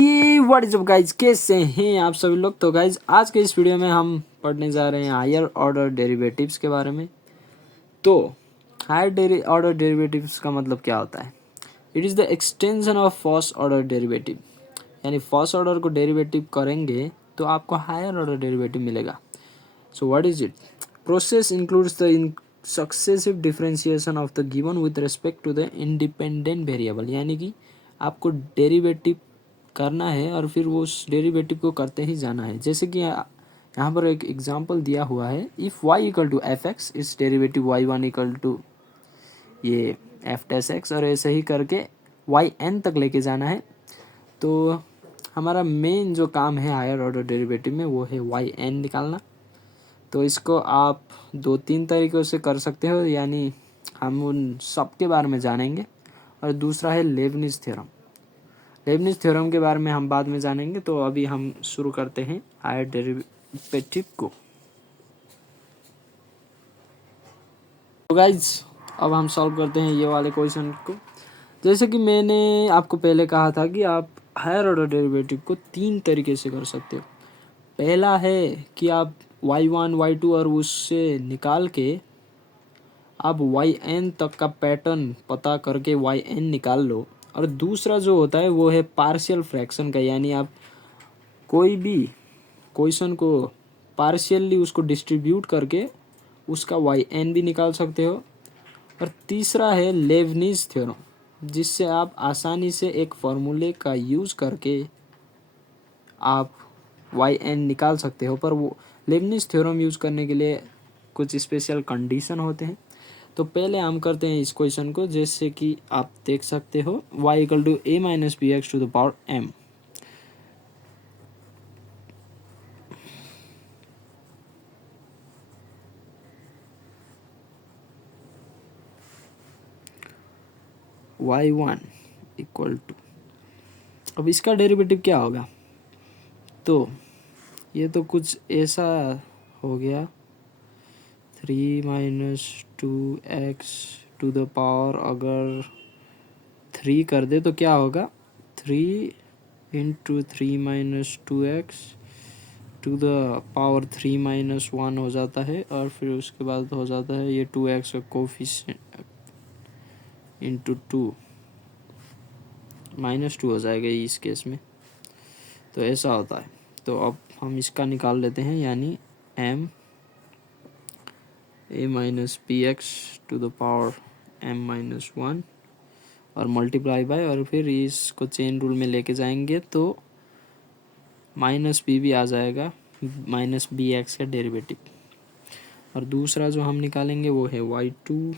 What is up guys, कैसे हैं आप सभी लोग। तो गाइज आज के इस वीडियो में हम पढ़ने जा रहे हैं हायर ऑर्डर डेरिवेटिव्स के बारे में। तो हायर ऑर्डर डेरिवेटिव्स का मतलब क्या होता है? It is the extension of first order derivative. यानी फर्स्ट ऑर्डर को डेरिवेटिव करेंगे तो आपको हायर ऑर्डर डेरिवेटिव मिलेगा। So what is it? Process includes the in successive differentiation of the given with respect to the independent variable. यानी कि आपको derivative करना है और फिर वो उस डेरिवेटिव को करते ही जाना है। जैसे कि यहाँ पर एक एग्जांपल दिया हुआ है, if y equal to F X, इस डेरिवेटिव y1 इक्वल टू ये एफ डैश एक्स, और ऐसे ही करके yn तक लेके जाना है। तो हमारा मेन जो काम है हायर ऑर्डर डेरिवेटिव में वो है yn निकालना। तो इसको आप 2-3 तरीक़ों से कर सकते हो, यानी हम उन सब के बारे में जानेंगे। और दूसरा है लेबनिज़ थ्योरम। लेबनिज़ थ्योरम के बारे में हम बाद में जानेंगे। तो अभी हम शुरू करते हैं हायर डेरिवेटिव को। तो गाइज अब हम सॉल्व करते हैं ये वाले क्वेश्चन को। जैसे कि मैंने आपको पहले कहा था कि आप हायर ऑर्डर डेरिवेटिव को 3 तरीके से कर सकते हो। पहला है कि आप y1 y2 और उससे निकाल के आप yn तक का पैटर्न पता करके yn निकाल लो। और दूसरा जो होता है वो है पार्शियल फ्रैक्शन का, यानी आप कोई भी क्वेश्चन को पार्शियली उसको डिस्ट्रीब्यूट करके उसका yn भी निकाल सकते हो। और तीसरा है लेबनिज़ थ्योरम, जिससे आप आसानी से एक फार्मूले का यूज़ करके आप yn निकाल सकते हो। पर वो लेबनिज़ थ्योरम यूज़ करने के लिए कुछ स्पेशल कंडीशन होते हैं। तो पहले हम करते हैं इस क्वेश्चन को। जैसे कि आप देख सकते हो y equal to a minus B X to the power m। y1 equal to, अब इसका डेरिवेटिव क्या होगा? तो ये तो कुछ ऐसा हो गया, 3 minus 2x to the power, अगर 3 कर दे तो क्या होगा? 3 into 3 minus 2x to the power 3 minus 1 हो जाता है। और फिर उसके बाद हो जाता है ये 2x का कोफिशिएंट इंटू 2 माइनस 2 हो जाएगा इस केस में। तो ऐसा होता है। तो अब हम इसका निकाल लेते हैं, यानी m a minus P X to the power m minus 1 और मल्टीप्लाई बाय, और फिर इसको चेन रूल में लेके जाएंगे तो माइनस बी भी आ जाएगा, माइनस बी एक्स का डेरिवेटिव। और दूसरा जो हम निकालेंगे वो है y2,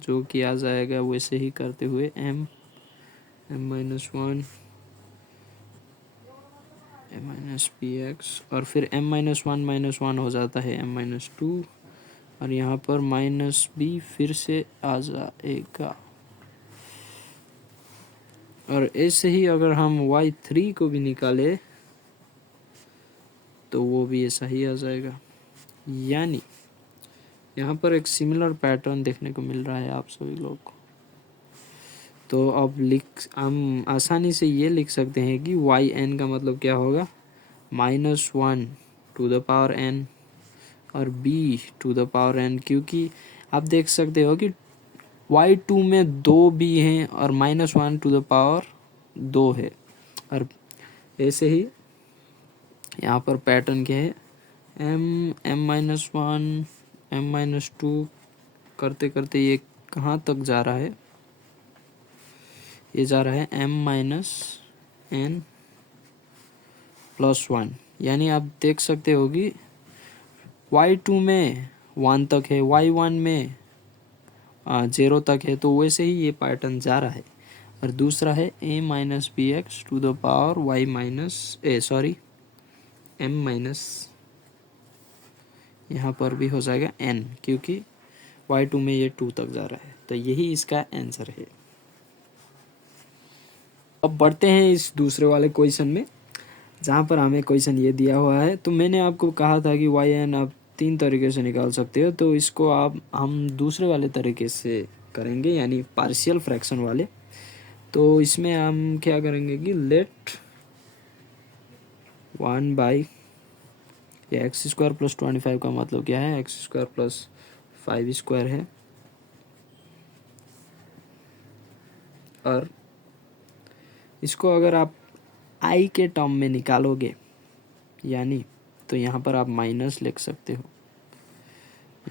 जो कि आ जाएगा वैसे ही करते हुए m minus 1 m minus B X, और फिर m माइनस 1 हो जाता है m माइनस 2, और यहाँ पर माइनस बी फिर से आ जाएगा। और ऐसे ही अगर हम y3 को भी निकाले तो वो भी ऐसा ही आ जाएगा। यानी यहाँ पर एक सिमिलर पैटर्न देखने को मिल रहा है आप सभी लोग को। तो अब हम आसानी से ये लिख सकते हैं कि yn का मतलब क्या होगा? -1 टू द पावर n और b to the power n, क्योंकि आप देख सकते हो कि y2 में 2 b हैं और -1 टू द पावर 2 है। और ऐसे ही यहाँ पर पैटर्न क्या है? m माइनस 1 m माइनस 2 करते करते ये कहाँ तक जा रहा है? ये जा रहा है m माइनस n प्लस 1। यानी आप देख सकते हो कि y2 में 1 तक है, y1 में 0 तक है। तो वैसे ही ये पैटर्न जा रहा है। और दूसरा है a minus B X to the power y minus m minus, यहाँ पर भी हो जाएगा n, क्योंकि y2 में ये 2 तक जा रहा है। तो यही इसका आंसर है। अब बढ़ते हैं इस दूसरे वाले क्वेश्चन में, जहाँ पर हमें क्वेश्चन ये दिया हुआ है। तो मैंने आपको कहा था कि yn आप 3 तरीके से निकाल सकते हो। तो इसको हम दूसरे वाले तरीके से करेंगे, यानी पार्शियल फ्रैक्शन वाले। तो इसमें हम क्या करेंगे कि लेट 1 बाई ये एक्स स्क्वायर प्लस 25 का मतलब क्या है, एक्स स्क्वायर प्लस 5 स्क्वायर है। और इसको अगर आप आई के टर्म में निकालोगे यानी, तो यहाँ पर आप माइनस लिख सकते हो,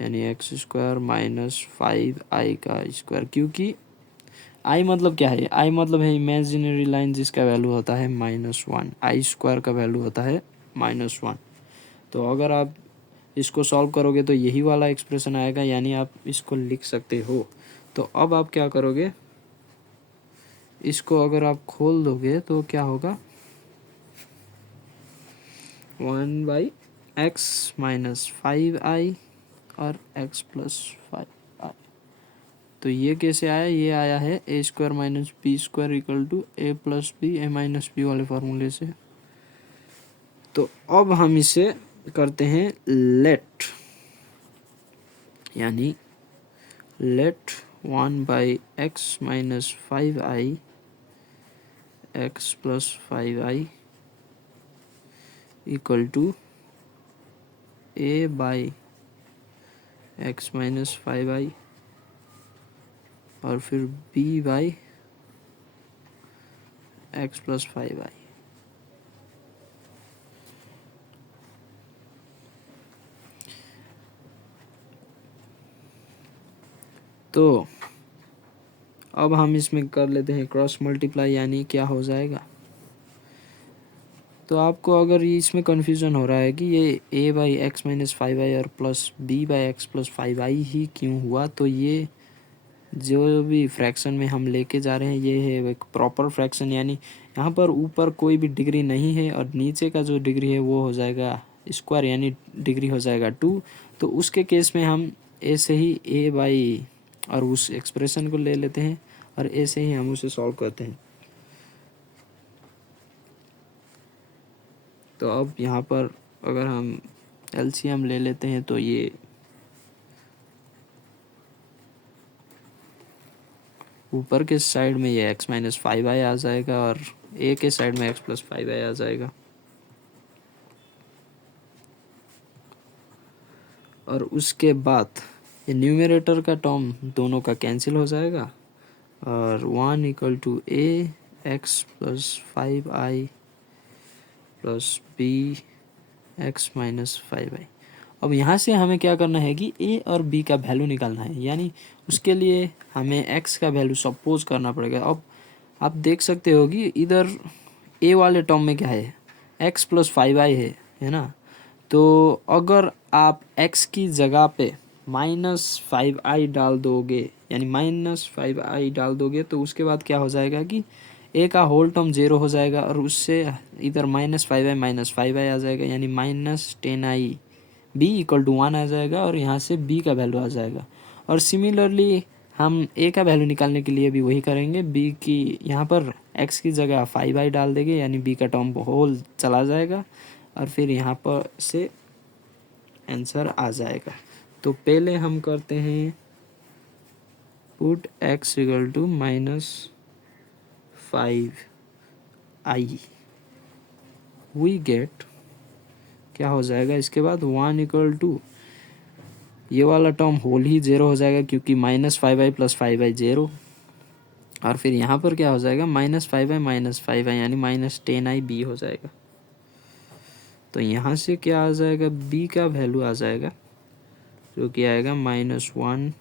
यानी एक्स स्क्वायर माइनस 5i का स्क्वायर, क्योंकि आई मतलब क्या है, आई मतलब है इमेजिनरी लाइन जिसका वैल्यू होता है -1, आई स्क्वायर का वैल्यू होता है -1। तो अगर आप इसको सॉल्व करोगे तो यही वाला एक्सप्रेशन आएगा, यानी आप इसको लिख सकते हो। तो अब आप क्या करोगे, इसको अगर आप खोल दोगे तो क्या होगा, 1 बाई एक्स माइनस 5i और x प्लस 5i। तो ये कैसे आया, ये आया है A square minus B square equal to A plus B A minus B वाले फार्मूले से। तो अब हम इसे करते हैं लेट, यानी let 1 by X minus 5i X plus 5i equal to A by X minus 5i और फिर b by x plus 5i। तो अब हम इसमें कर लेते हैं क्रॉस मल्टीप्लाई, यानी क्या हो जाएगा। तो आपको अगर ये इसमें कन्फ्यूज़न हो रहा है कि ये a by X minus 5i और plus b by x plus 5i ही क्यों हुआ, तो ये जो भी फ्रैक्शन में हम लेके जा रहे हैं ये है एक प्रॉपर फ्रैक्शन, यानी यहाँ पर ऊपर कोई भी डिग्री नहीं है और नीचे का जो डिग्री है वो हो जाएगा स्क्वायर, यानी डिग्री हो जाएगा 2। तो उसके केस में हम ऐसे ही a बाई और उस एक्सप्रेशन को ले लेते हैं और ऐसे ही हम उसे सॉल्व करते हैं। तो अब यहाँ पर अगर हम एलसीएम ले लेते हैं तो ये ऊपर के साइड में ये x माइनस 5i आ जाएगा और a के साइड में x प्लस 5i आ जाएगा। और उसके बाद ये न्यूमरेटर का टर्म दोनों का कैंसिल हो जाएगा और 1 equal to a x plus 5i plus b x minus 5i। अब यहाँ से हमें क्या करना है कि a और b का वैल्यू निकालना है, यानी उसके लिए हमें x का वैल्यू सपोज करना पड़ेगा। अब आप देख सकते हो कि इधर a वाले टर्म में क्या है, x प्लस 5i है ना। तो अगर आप x की जगह पे -5i डाल दोगे, यानी -5i डाल दोगे, तो उसके बाद क्या हो जाएगा कि a का होल टर्म 0 हो जाएगा और उससे इधर -5i आ जाएगा, यानी -10i b इक्वल टू 1 आ जाएगा और यहाँ से b का वैल्यू आ जाएगा। और सिमिलरली हम a का वैल्यू निकालने के लिए भी वही करेंगे, b की यहाँ पर x की जगह 5i डाल देंगे, यानी b का टर्म होल चला जाएगा और फिर यहाँ पर से आंसर आ जाएगा। तो पहले हम करते हैं put x equal to -5i, we get क्या हो जाएगा, इसके बाद 1 इक्वल टू ये वाला टर्म होल ही 0 हो जाएगा क्योंकि -5i प्लस 5i 0, और फिर यहाँ पर क्या हो जाएगा -5i माइनस 5i यानी -10i b हो जाएगा। तो यहाँ से क्या आ जाएगा, b का वैल्यू आ जाएगा जो कि आएगा -1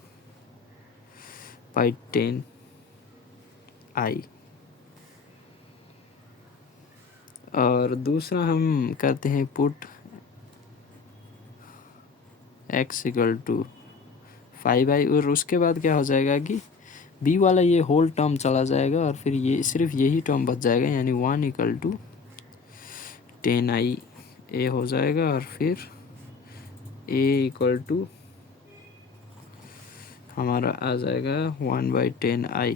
बाई 10i। और दूसरा हम करते हैं put x equal to 5i और उसके बाद क्या हो जाएगा कि b वाला ये होल टर्म चला जाएगा और फिर ये सिर्फ यही टर्म बच जाएगा, यानी 1 इक्वल टू 10i a हो जाएगा और फिर a इक्वल टू हमारा आ जाएगा 1 बाई 10i।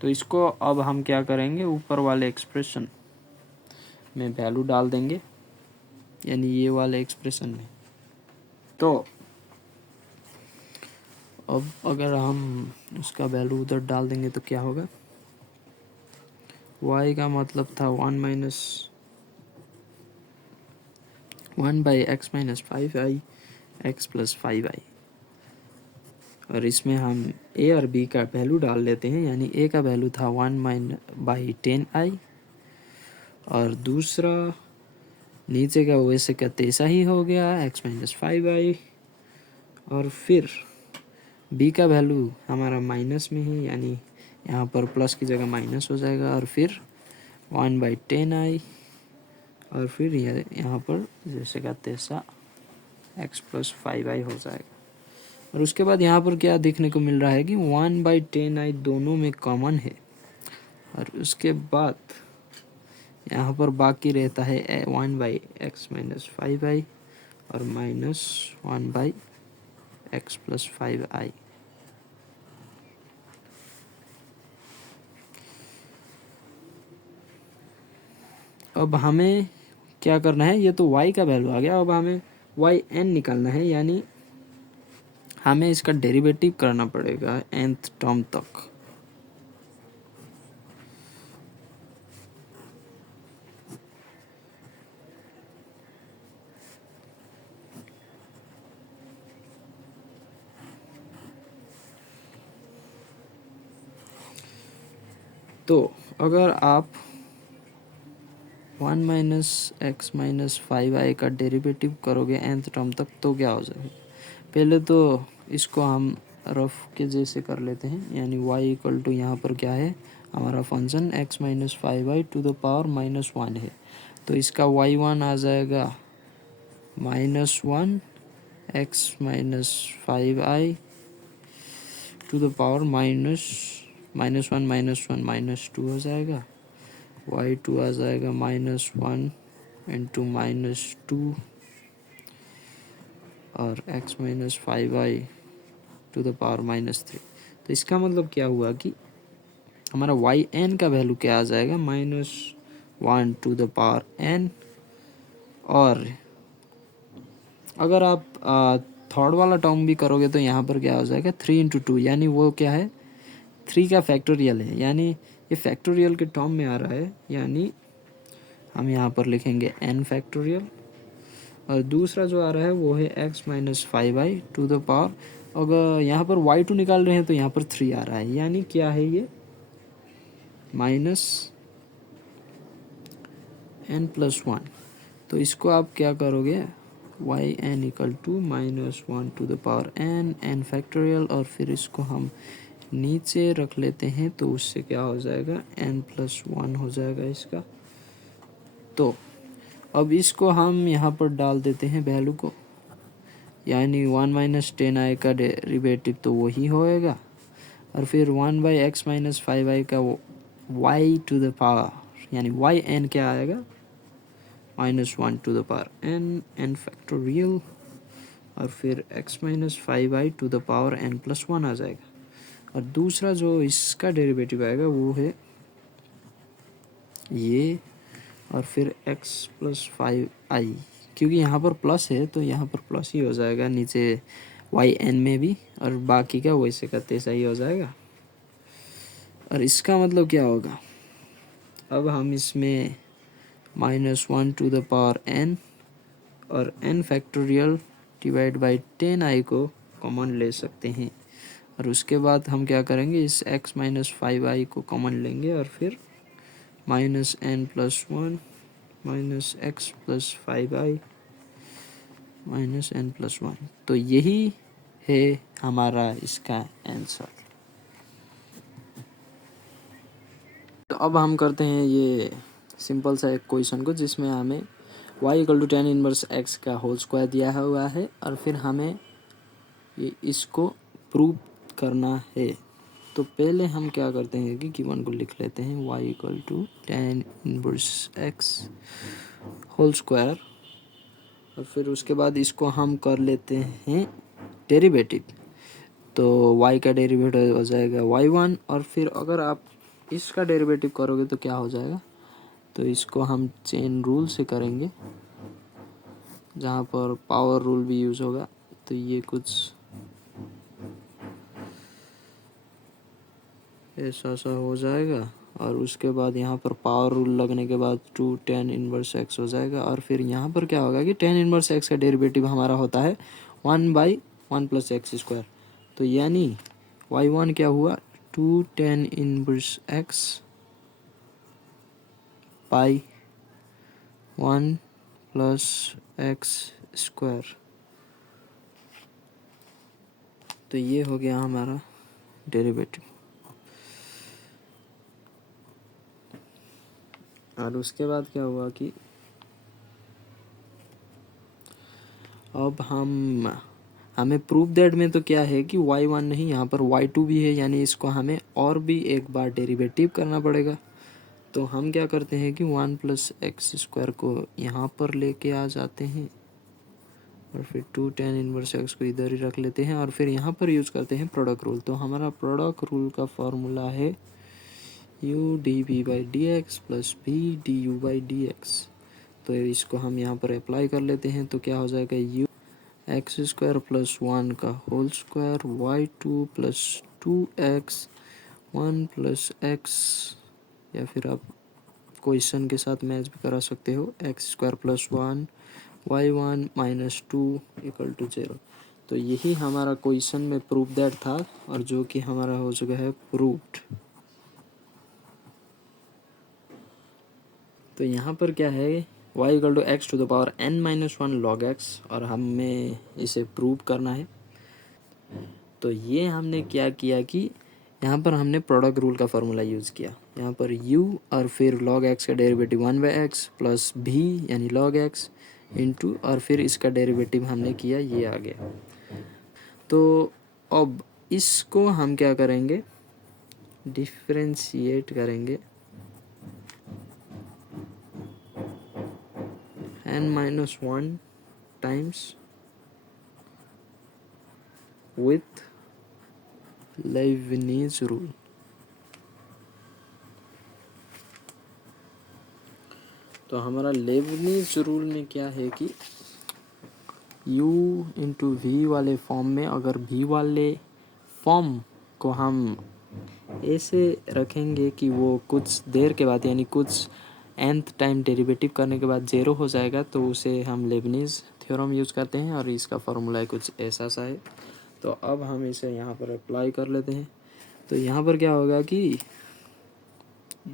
तो इसको अब हम क्या करेंगे, ऊपर वाले एक्सप्रेशन में वैल्यू डाल देंगे, यानी ये वाले एक्सप्रेशन में। तो अब अगर हम उसका वैल्यू उधर डाल देंगे तो क्या होगा, y का मतलब था 1 माइनस 1/x-5i x+5i। और इसमें हम a और b का वैल्यू डाल लेते हैं, यानी a का वैल्यू था 1/10i और दूसरा नीचे का वैसे का तैसा ही हो गया x-5i। और फिर b का वैल्यू हमारा माइनस में है, यानी यहाँ पर प्लस की जगह माइनस हो जाएगा। और फिर 1/10i और फिर यहाँ पर जैसे का तैसा x+5i हो जाएगा। और उसके बाद यहाँ पर क्या देखने को मिल रहा है कि 1/10i दोनों में कॉमन है। और उसके बाद यहाँ पर बाकी रहता है 1/x-5i और -1/x+5i। अब हमें क्या करना है, ये तो y का वैल्यू आ गया, अब हमें yn निकालना है, यानी हमें इसका डेरिवेटिव करना पड़ेगा nth टर्म तक। तो अगर आप 1-x-5i का डेरिवेटिव करोगे nth टर्म तक तो क्या हो जाएगा। पहले तो इसको हम रफ के जैसे कर लेते हैं, यानी y = यहाँ पर क्या है, हमारा function x-5i to the power -1 है। तो इसका y1 आ जाएगा -1 x-5i टू द पावर -1 -2 हो जाएगा। y2 आ जाएगा -1 × -2 और x-5i टू द पावर -3। तो इसका मतलब क्या हुआ कि हमारा yn का वैल्यू क्या आ जाएगा, -1 टू द पावर n। और अगर आप थर्ड वाला टर्म भी करोगे तो यहाँ पर क्या हो जाएगा 3 × 2, यानी वो क्या है 3 का फैक्टोरियल है, यानी ये फैक्टोरियल के टर्म में आ रहा है, यानी हम यहाँ पर लिखेंगे n फैक्टोरियल। और दूसरा जो आ रहा है वो है x-5i टू द पावर, अगर यहाँ पर y2 निकाल रहे हैं तो यहाँ पर 3 आ रहा है, यानी क्या है ये -n+1। तो इसको आप क्या करोगे yn = -1 to the power n factorial, और फिर इसको हम नीचे रख लेते हैं तो उससे क्या हो जाएगा n+1 हो जाएगा इसका। तो अब इसको हम यहाँ पर डाल देते हैं वैल्यू को, यानी 1-10i का डेरिवेटिव तो वही होएगा। और फिर 1/x-5i का y टू द पावर, यानी yn क्या आएगा -1 to the power n factorial. और फिर x-5i to the power n+1 आ जाएगा। और दूसरा जो इसका डेरिवेटिव आएगा वो है ये, और फिर x+5i, क्योंकि यहाँ पर प्लस है तो यहाँ पर प्लस ही हो जाएगा नीचे yn में भी, और बाकी का वैसे का तैसा ही हो जाएगा। और इसका मतलब क्या होगा, अब हम इसमें -1 टू द पावर n और n फैक्टोरियल /10i को कॉमन ले सकते हैं। और उसके बाद हम क्या करेंगे, इस x-5i को कॉमन लेंगे और फिर -n+1 -x+5i -n+1। तो यही है हमारा इसका आंसर। तो अब हम करते हैं ये सिंपल सा एक क्वेश्चन को, जिसमें हमें y = tan−1x का होल स्क्वायर दिया हुआ है और फिर हमें ये इसको प्रूव करना है। तो पहले हम क्या करते हैं कि गिवन को लिख लेते हैं y = tan−1x होल स्क्वायर, और फिर उसके बाद इसको हम कर लेते हैं डेरिवेटिव। तो y का डेरिवेटिव हो जाएगा y1, और फिर अगर आप इसका डेरिवेटिव करोगे तो क्या हो जाएगा, तो इसको हम चेन रूल से करेंगे जहाँ पर पावर रूल भी यूज़ होगा। तो ये कुछ ऐसा सा हो जाएगा। और उसके बाद यहाँ पर पावर रूल लगने के बाद 2 tan इनवर्स x हो जाएगा। और फिर यहाँ पर क्या होगा कि tan इनवर्स x का डेरिवेटिव हमारा होता है 1/1 + x²। तो यानी y1 क्या हुआ 2 tan inverse x by 1 + x²। तो ये हो गया हमारा डेरिवेटिव। और उसके बाद क्या हुआ कि अब हमें प्रूफ दैट में तो क्या है कि y1 नहीं, यहाँ पर y2 भी है, यानी इसको हमें और भी एक बार डेरिवेटिव करना पड़ेगा। तो हम क्या करते हैं कि 1 + x² को यहाँ पर लेके आ जाते हैं और फिर 2 tan इनवर्स x को इधर ही रख लेते हैं और फिर यहाँ पर यूज़ करते हैं प्रोडक्ट रूल। तो हमारा प्रोडक्ट रूल का फॉर्मूला है u dv/dx + v du/dx। तो इसको हम यहाँ पर अप्लाई कर लेते हैं। तो क्या हो जाएगा u x² + 1 का whole square y2 + 2x 1 + x, या फिर आप क्वेश्चन के साथ मैच भी करा सकते हो, x² + 1 y1 - 2 = 0। तो यही हमारा क्वेश्चन में प्रूफ दैट था और जो कि हमारा हो चुका है प्रूफ्ड। तो यहाँ पर क्या है y = x⁴n - 1 log x और हमें इसे प्रूव करना है। तो ये हमने क्या किया कि यहाँ पर हमने प्रोडक्ट रूल का फार्मूला यूज़ किया। यहाँ पर u और फिर log x का डेरिवेटिव 1/x + v यानी log x इंटू और फिर इसका डेरिवेटिव हमने किया, ये आ गया। तो अब इसको हम क्या करेंगे, डिफ्रेंशिएट करेंगे n-1 टाइम्स विथ लेibniz रूल। तो हमारा लेibniz रूल में क्या है कि u इंटू वी वाले फॉर्म में, अगर v वाले फॉर्म को हम ऐसे रखेंगे कि वो कुछ देर के बाद यानी कुछ nth टाइम डेरिवेटिव करने के बाद 0 हो जाएगा, तो उसे हम लेibniz थ्योरम यूज़ करते हैं और इसका फार्मूला कुछ ऐसा सा है। तो अब हम इसे यहाँ पर अप्लाई कर लेते हैं। तो यहाँ पर क्या होगा कि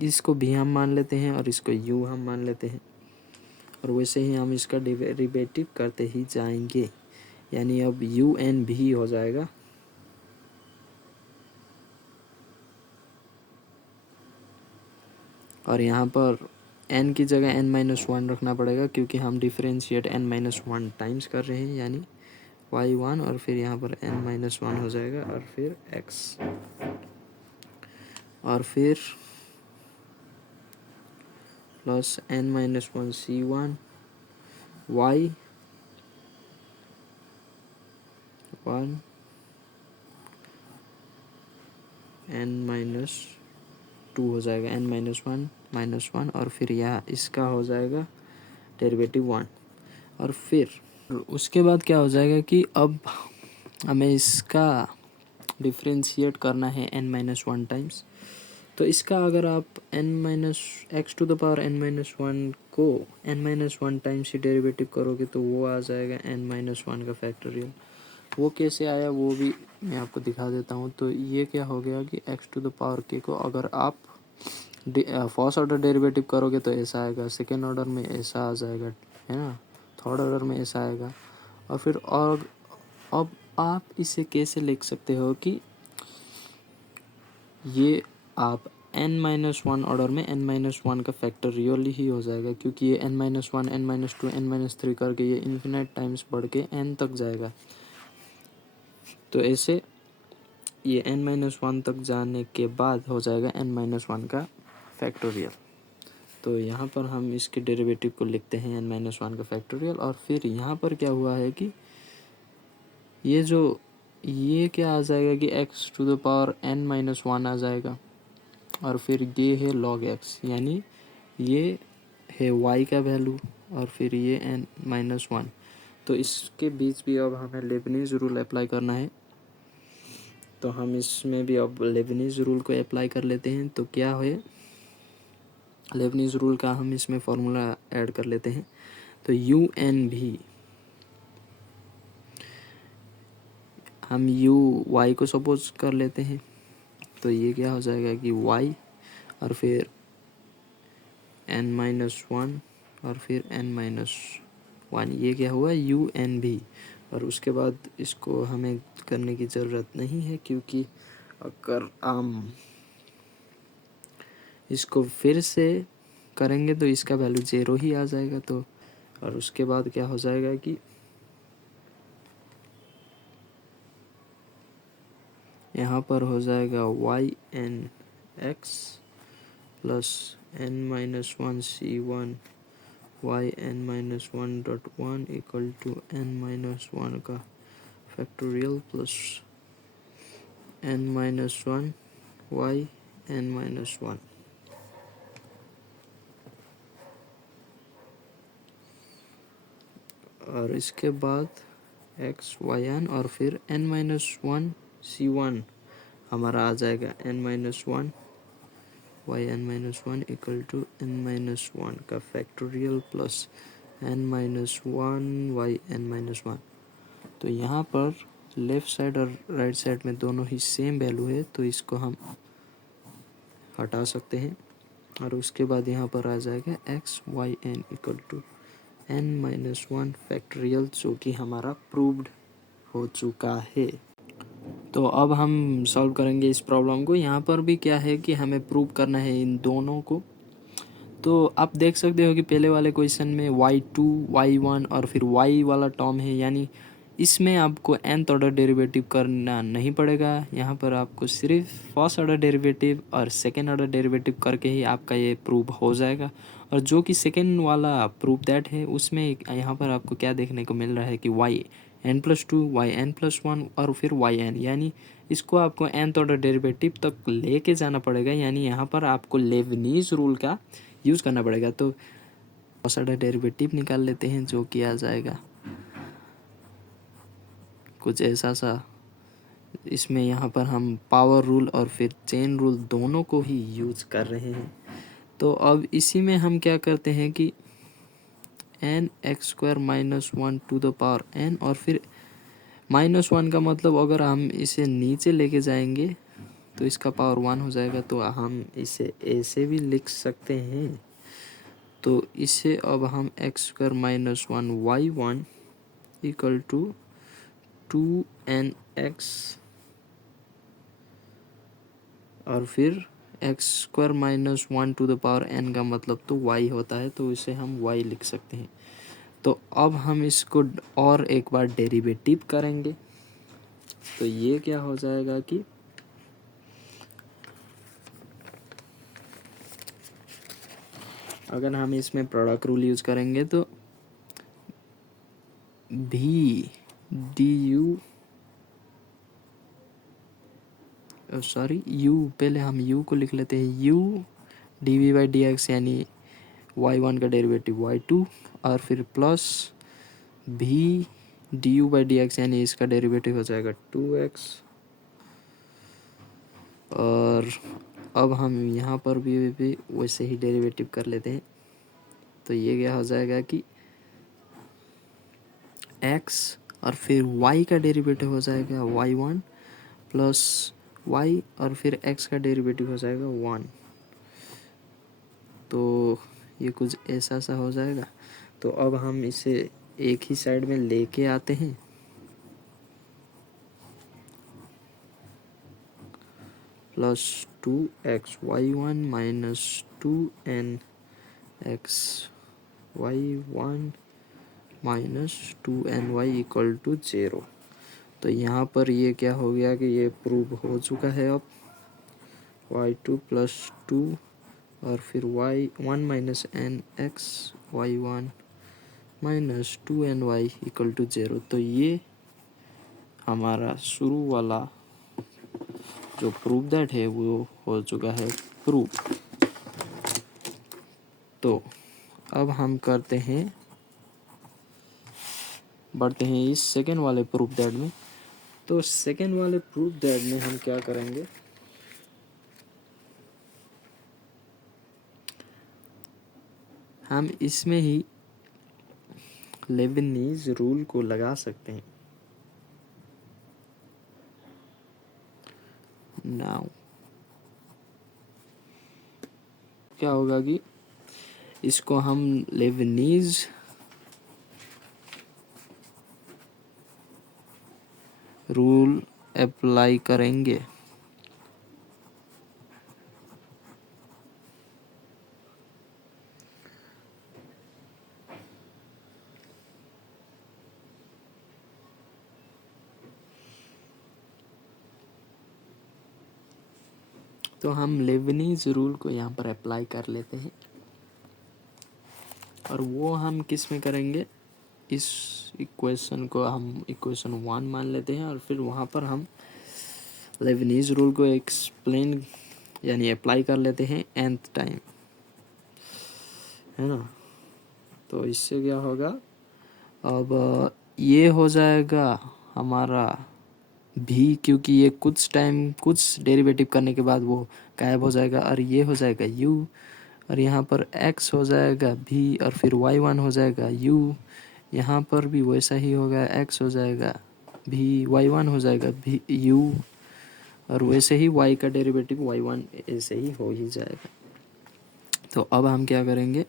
इसको भी हम मान लेते हैं और इसको u हम मान लेते हैं और वैसे ही हम इसका डेरिवेटिव करते ही जाएंगे, यानी अब un भी हो जाएगा। और यहाँ पर n की जगह n-1 रखना पड़ेगा क्योंकि हम डिफरेंशिएट n-1 टाइम्स कर रहे हैं, यानी y1 और फिर यहाँ पर n-1 हो जाएगा और फिर x और फिर plus n-1 c1 y 1 n-2 हो जाएगा, n-1 और फिर यहाँ इसका हो जाएगा डेरिवेटिव 1। और फिर उसके बाद क्या हो जाएगा कि अब हमें इसका डिफरेंशिएट करना है n-1 टाइम्स। तो इसका अगर आप x⁴n-1 को n-1 टाइम्स ही डेरिवेटिव करोगे तो वो आ जाएगा n-1 का फैक्टोरियल। वो कैसे आया वो भी मैं आपको दिखा देता हूँ। तो ये क्या हो गया कि x⁴k को अगर आप फर्स्ट ऑर्डर डेरिवेटिव करोगे तो ऐसा आएगा, सेकेंड ऑर्डर में ऐसा आ जाएगा, है ना, थर्ड ऑर्डर में ऐसा आएगा। और फिर और अब आप इसे कैसे लिख सकते हो कि ये आप n-1 ऑर्डर में n-1 का फैक्टोरियल ही हो जाएगा, क्योंकि ये n-1 n-2 n-3 करके ये इन्फिनाइट टाइम्स बढ़ के n तक जाएगा। तो ऐसे ये n-1 तक जाने के बाद हो जाएगा n-1 का फैक्टोरियल। तो यहाँ पर हम इसके डेरिवेटिव को लिखते हैं n-1 का फैक्टोरियल। और फिर यहाँ पर क्या हुआ है कि ये क्या आ जाएगा कि x⁴n-1 आ जाएगा और फिर ये है log x, यानी ये है y का वैल्यू और फिर ये n-1। तो इसके बीच भी अब हमें लेibniz रूल अप्लाई करना है। तो हम इसमें भी अब लेibniz रूल को अप्लाई कर लेते हैं। तो क्या है लेबनीज़ रूल का हम इसमें फॉर्मूला ऐड कर लेते हैं। तो यू एन भी, हम यू वाई को सपोज कर लेते हैं, तो ये क्या हो जाएगा कि वाई और फिर n-1 और फिर n-1, ये क्या हुआ यू एन भी। और उसके बाद इसको हमें करने की ज़रूरत नहीं है, क्योंकि अगर हम इसको फिर से करेंगे तो इसका वैल्यू 0 ही आ जाएगा। तो और उसके बाद क्या हो जाएगा कि यहाँ पर हो जाएगा Y N X plus n-1 Y n-1.1 equal to n-1 का factorial plus n-1 Y n-1, और इसके बाद एक्स वाई एन और फिर n-1 c1 हमारा आ जाएगा n-1 Y n-1 equal to n-1 का factorial plus n-1 Y n-1। तो यहाँ पर लेफ़्ट साइड और राइट साइड में दोनों ही सेम वैल्यू है, तो इसको हम हटा सकते हैं। और उसके बाद यहाँ पर आ जाएगा X Y N equal to n-1 factorial, जो कि हमारा प्रूव्ड हो चुका है। तो अब हम सॉल्व करेंगे इस प्रॉब्लम को। यहाँ पर भी क्या है कि हमें प्रूव करना है इन दोनों को। तो आप देख सकते हो कि पहले वाले क्वेश्चन में y2 y1 और फिर y वाला टर्म है, यानी इसमें आपको nth ऑर्डर डेरिवेटिव करना नहीं पड़ेगा। यहाँ पर आपको सिर्फ फर्स्ट ऑर्डर डेरिवेटिव और सेकेंड ऑर्डर डेरिवेटिव करके ही आपका ये प्रूव हो जाएगा। और जो कि सेकेंड वाला प्रूव दैट है, उसमें यहाँ पर आपको क्या देखने को मिल रहा है कि yn+2 yn+1 और फिर yn, यानी इसको आपको nth ऑर्डर डेरिवेटिव तक लेके जाना पड़ेगा, यानी यहाँ पर आपको लेबनीज़ रूल का यूज़ करना पड़ेगा। तो फर्स्ट ऑर्डर डेरिवेटिव निकाल लेते हैं, जो कि आ जाएगा कुछ ऐसा सा। इसमें यहाँ पर हम पावर रूल और फिर चेन रूल दोनों को ही यूज़ कर रहे हैं। तो अब इसी में हम क्या करते हैं कि n(x²) -1 to the power n, और फिर -1 का मतलब अगर हम इसे नीचे लेके जाएंगे तो इसका पावर 1 हो जाएगा। तो हम इसे ऐसे भी लिख सकते हैं। तो इसे अब हम x² -1 y1 equal to 2nx और फिर x² -1 to the power n का मतलब तो y होता है, तो इसे हम y लिख सकते हैं। तो अब हम इसको और एक बार डेरिवेटिव करेंगे। तो ये क्या हो जाएगा कि अगर हम इसमें प्रोडक्ट रूल यूज़ करेंगे तो भी u, पहले हम u को लिख लेते हैं, u dv/dx यानी y1 का डेरिवेटिव y2 और फिर प्लस भी du/dx यानी इसका डेरिवेटिव हो जाएगा 2x। और अब हम यहाँ पर भी वैसे ही डेरिवेटिव कर लेते हैं। तो ये क्या हो जाएगा कि x और फिर y का डेरिवेटिव हो जाएगा y1 प्लस y और फिर x का डेरिवेटिव हो जाएगा 1। तो ये कुछ ऐसा सा हो जाएगा। तो अब हम इसे एक ही साइड में लेके आते हैं। Plus 2xy1 minus 2nxy1 minus 2ny equal to 0। तो यहाँ पर ये क्या हो गया कि ये प्रूव हो चुका है। अब y2 प्लस 2 और फिर y1 minus nxy1 minus 2ny equal to 0। तो ये हमारा शुरू वाला जो प्रूव दैट है वो हो चुका है प्रूव। तो अब हम करते हैं, बढ़ते हैं इस सेकेंड वाले प्रूफ दैट में। तो सेकेंड वाले प्रूफ दैट में हम क्या करेंगे, हम इसमें ही लेबनीज रूल को लगा सकते हैं। नाउ क्या होगा कि इसको हम लेबनीज रूल अप्लाई करेंगे। तो हम लेबनीज रूल को यहाँ पर अप्लाई कर लेते हैं, और वो हम किस में करेंगे, इस इक्वेशन को हम इक्वेशन 1 मान लेते हैं, और फिर वहाँ पर हम लेबनीज रूल को एक्सप्लेन यानी अप्लाई कर लेते हैं nth टाइम, है ना। तो इससे क्या होगा, अब ये हो जाएगा हमारा भी, क्योंकि ये कुछ टाइम कुछ डेरिवेटिव करने के बाद वो गायब हो जाएगा, और ये हो जाएगा u, और यहाँ पर x हो जाएगा भी, और फिर y1 हो जाएगा u, यहाँ पर भी वैसा ही होगा, x हो जाएगा भी, y1 हो जाएगा भी u, और वैसे ही y का डेरिवेटिव y1 ऐसे ही हो ही जाएगा। तो अब हम क्या करेंगे,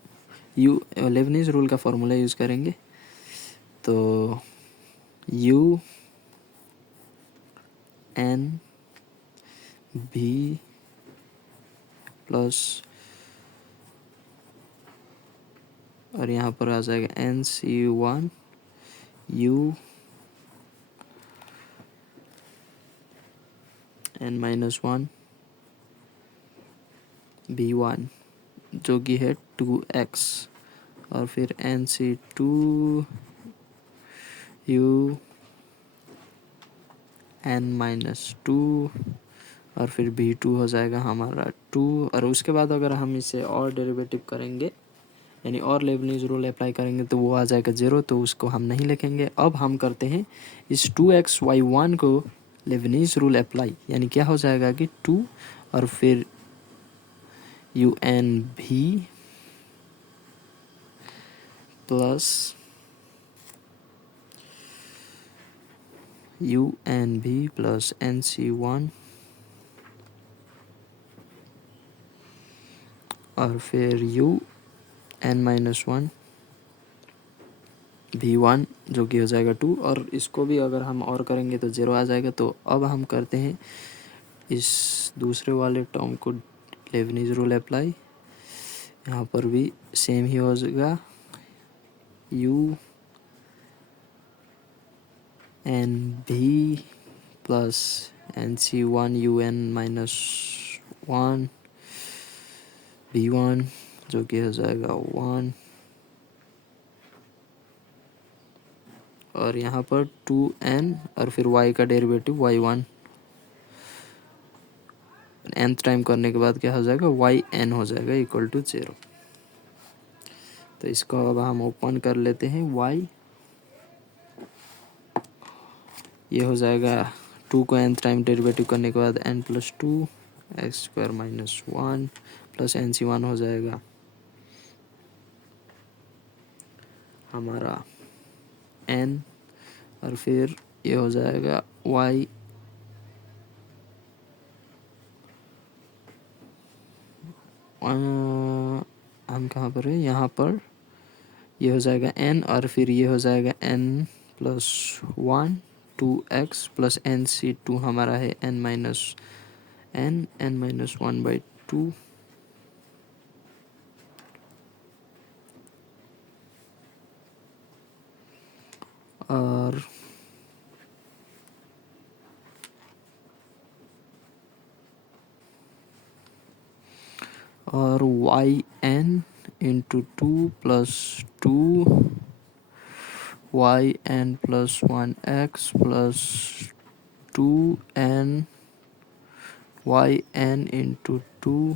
लेबनीज रूल का फॉर्मूला यूज़ करेंगे। तो u n भी प्लस, और यहाँ पर आ जाएगा NC1 u n-1 b1 जो कि है 2x, और फिर NC2 u n-2, और फिर b2 हो जाएगा हमारा 2, और उसके बाद अगर हम इसे और डेरिवेटिव करेंगे यानी और लेबनीज रूल अप्लाई करेंगे तो वो आ जाएगा 0, तो उसको हम नहीं लिखेंगे। अब हम करते हैं इस 2xy1 को लेबनीज रूल अप्लाई, यानी क्या हो जाएगा कि 2 और फिर un भी प्लस un भी प्लस nc1, और फिर un-1 v1 जो कि हो जाएगा 2, और इसको भी अगर हम और करेंगे तो 0 आ जाएगा। तो अब हम करते हैं इस दूसरे वाले टर्म को लेबनीज रूल अप्लाई, यहाँ पर भी सेम ही हो जाएगा, u n भी प्लस nc1 un-1 v1 जो कि हो जाएगा 1, और यहाँ पर 2n और फिर y का डेरिवेटिव y1 nth टाइम करने के बाद क्या हो जाएगा, yn हो जाएगा इक्वल टू 0। तो इसको अब हम ओपन कर लेते हैं y, ये हो जाएगा 2 को nth टाइम डेरिवेटिव करने के बाद n+2 x² - 1 प्लस nc1 हो जाएगा हमारा n, और फिर ये हो जाएगा y हम कहाँ पर है, यहाँ पर ये हो जाएगा n, और फिर ये हो जाएगा n+1 2x प्लस nc2 हमारा है n-1/2, और yn into 2 plus 2 yn+1x plus 2n yn into 2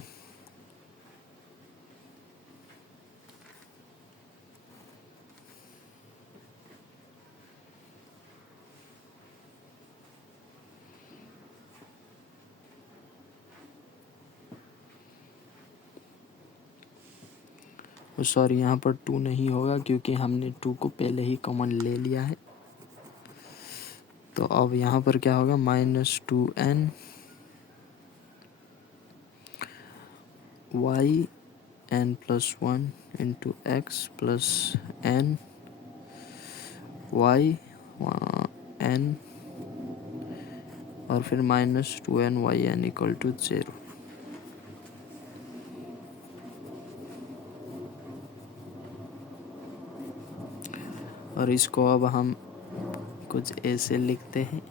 हो सॉरी, यहाँ पर 2 नहीं होगा क्योंकि हमने 2 को पहले ही कॉमन ले लिया है। तो अब यहाँ पर क्या होगा, -2n y n+1 into x plus n y n और फिर -2n y n = 0। और इसको अब हम कुछ ऐसे लिखते हैं।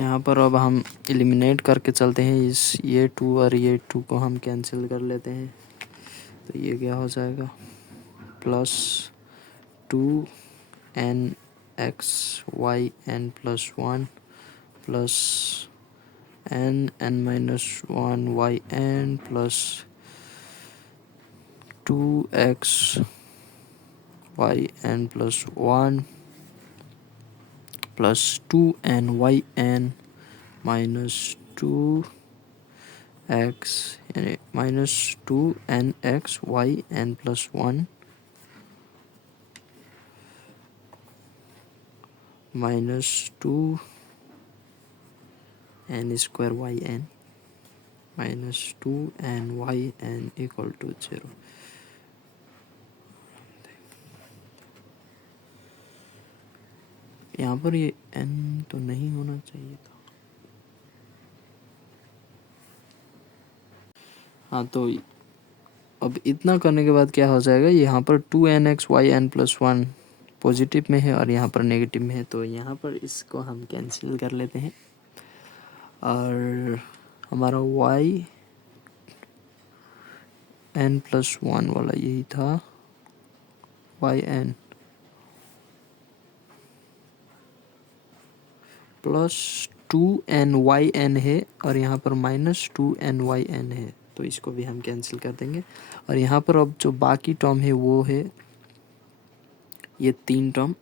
यहाँ पर अब हम एलिमिनेट करके चलते हैं, ये 2 और ये 2 को हम कैंसिल कर लेते हैं। तो ये क्या हो जाएगा, +2nxyn+1 plus n(n-1) plus 2xyn+1 plus 2nyn minus 2x यानी -2nxyn+1 minus 2n² minus 2nyn = 0। यहाँ पर ये n तो नहीं होना चाहिए था। हाँ, तो अब इतना करने के बाद क्या हो जाएगा, यहाँ पर 2nxyn+1 पॉजिटिव में है और यहाँ पर नेगेटिव में है। तो यहाँ पर इसको हम कैंसिल कर लेते हैं और हमारा yn+1 वाला यही था, yn प्लस 2nyn है और यहाँ पर -2nyn है। तो इसको भी हम कैंसिल कर देंगे और यहाँ पर अब जो बाकी टर्म है वो है ये 3 टर्म।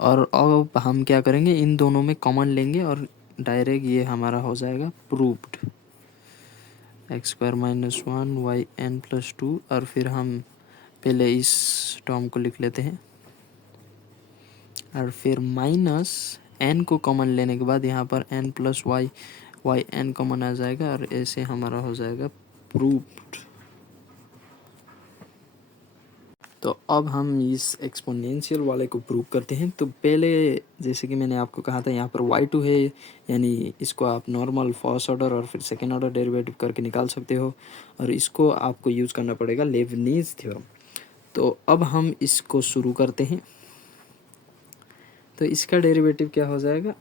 और अब हम क्या करेंगे, इन दोनों में कॉमन लेंगे और डायरेक्ट ये हमारा हो जाएगा प्रूव्ड, x² - 1 yn+2 और फिर हम पहले इस टर्म को लिख लेते हैं और फिर -n को कॉमन लेने के बाद यहाँ पर n+y yn कॉमन आ जाएगा और ऐसे हमारा हो जाएगा प्रूव्ड। तो अब हम इस एक्सपोनेंशियल वाले को प्रूव करते हैं। तो पहले जैसे कि मैंने आपको कहा था, यहाँ पर y2 है, यानी इसको आप नॉर्मल फर्स्ट ऑर्डर और फिर सेकेंड ऑर्डर डेरिवेटिव करके निकाल सकते हो और इसको आपको यूज़ करना पड़ेगा लेबनीज़ थ्योरम। तो अब हम इसको शुरू करते हैं। तो इसका डेरिवेटिव क्या हो जाएगा,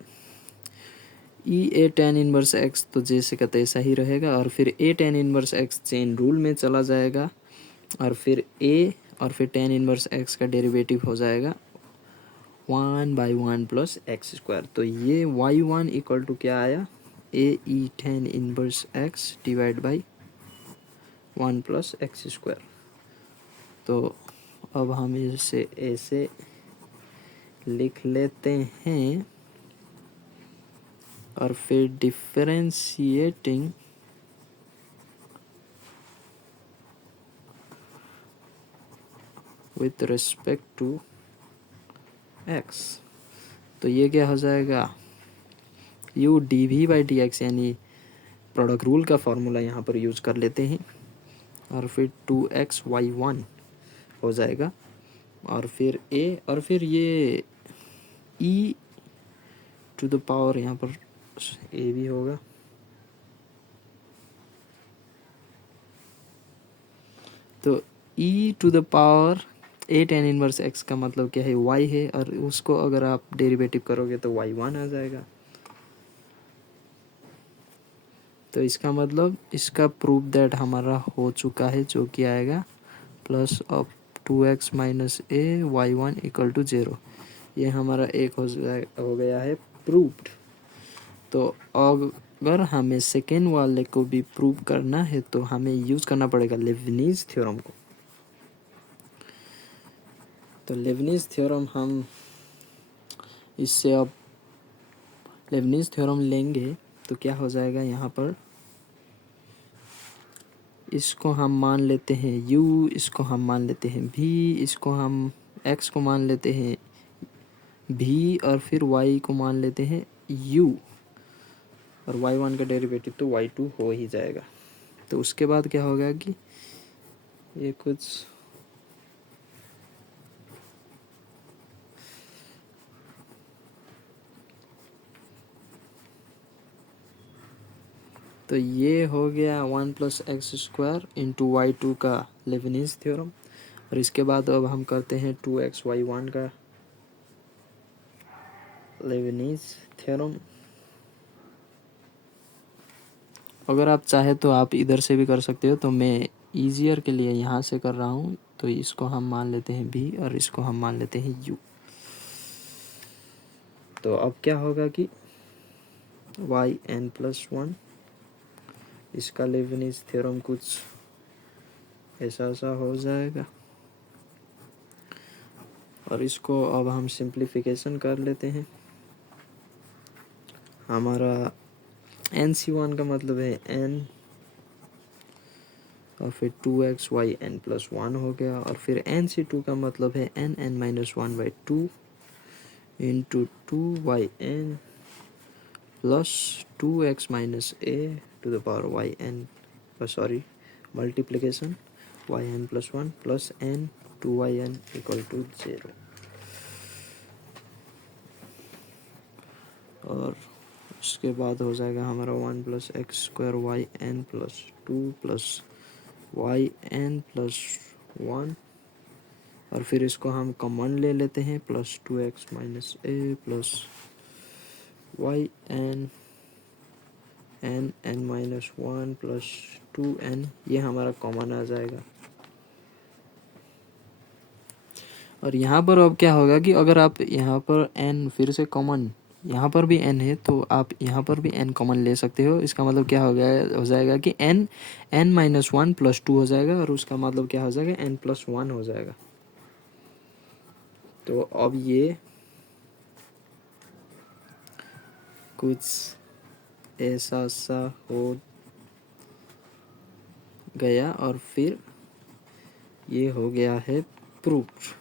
a tan इनवर्स x तो जैसे का तैसा ही रहेगा और फिर a tan inverse x chain rule में चला जाएगा और फिर a और फिर tan इनवर्स x का डेरिवेटिव हो जाएगा 1/1 प्लस x²। तो ये y1 = क्या आया, a tan inverse x divide by 1 plus x²। तो अब हम इसे ऐसे लिख लेते हैं और फिर differentiating with respect to x। तो ये क्या हो जाएगा, u dv/dx यानी प्रोडक्ट रूल का फॉर्मूला यहाँ पर यूज़ कर लेते हैं और फिर 2xy1 हो जाएगा और फिर a और फिर ये e⁻, यहाँ पर a भी होगा। तो e⁻ a tan inverse x का मतलब क्या है, y है और उसको अगर आप डेरिवेटिव करोगे तो y1 आ जाएगा। तो इसका मतलब इसका प्रूफ दैट हमारा हो चुका है, जो कि आएगा plus of 2x - a y1 = 0। ये हमारा एक हो गया है प्रूव्ड। तो अगर हमें सेकेंड वाले को भी प्रूव करना है तो हमें यूज़ करना पड़ेगा लेबनीज़ थ्योरम को। तो लेबनीज़ थ्योरम हम इससे अब लेबनिज़ थ्योरम लेंगे तो क्या हो जाएगा, यहाँ पर इसको हम मान लेते हैं u, इसको हम मान लेते हैं v, इसको हम x को मान लेते हैं v, और फिर y को मान लेते हैं u, और y1 का डेरिवेटिव तो y2 हो ही जाएगा। तो उसके बाद क्या होगा कि ये कुछ तो ये हो गया 1 + x² इंटू y2 का लेबनिज़ थ्योरम। और इसके बाद अब हम करते हैं 2xy1 का लेबनिज़ थ्योरम। अगर आप चाहे तो आप इधर से भी कर सकते हो, तो मैं ईजियर के लिए यहाँ से कर रहा हूँ। तो इसको हम मान लेते हैं b और इसको हम मान लेते हैं u। तो अब क्या होगा कि yn+1, इसका लेबनिज़ थ्योरम कुछ ऐसा हो जाएगा। और इसको अब हम सिंप्लीफिकेशन कर लेते हैं। हमारा nc1 का मतलब है n, और फिर 2xyn+1 हो गया, और फिर nc2 का मतलब है nn-1/2 into 2yn plus 2x - a yn, multiplication yn+1 plus n 2yn = 0। और उसके बाद हो जाएगा हमारा 1 + x² yn plus 2 plus yn+1, और फिर इसको हम कॉमन ले लेते हैं, plus 2x - a plus yn nn-1 plus 2n, ये हमारा कॉमन आ जाएगा। और यहाँ पर अब क्या होगा कि अगर आप यहाँ पर n फिर से कॉमन, यहाँ पर भी n है तो आप यहाँ पर भी n कॉमन ले सकते हो। इसका मतलब क्या हो जाएगा कि n-1 प्लस 2 हो जाएगा, और उसका मतलब क्या हो जाएगा, n+1 हो जाएगा। तो अब ये कुछ ऐसा हो गया, और फिर ये हो गया है प्रूफ।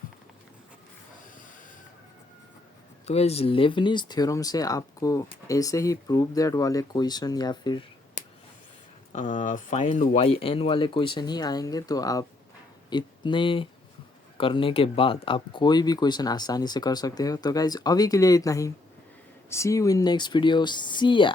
तो गाइस लेबनिज़ थ्योरम से आपको ऐसे ही प्रूफ दैट वाले क्वेश्चन या फिर फाइंड yn वाले क्वेश्चन ही आएंगे। तो आप इतने करने के बाद आप कोई भी क्वेश्चन आसानी से कर सकते हो। तो गाइस अभी के लिए इतना ही। सी यू इन नेक्स्ट वीडियो, सी या।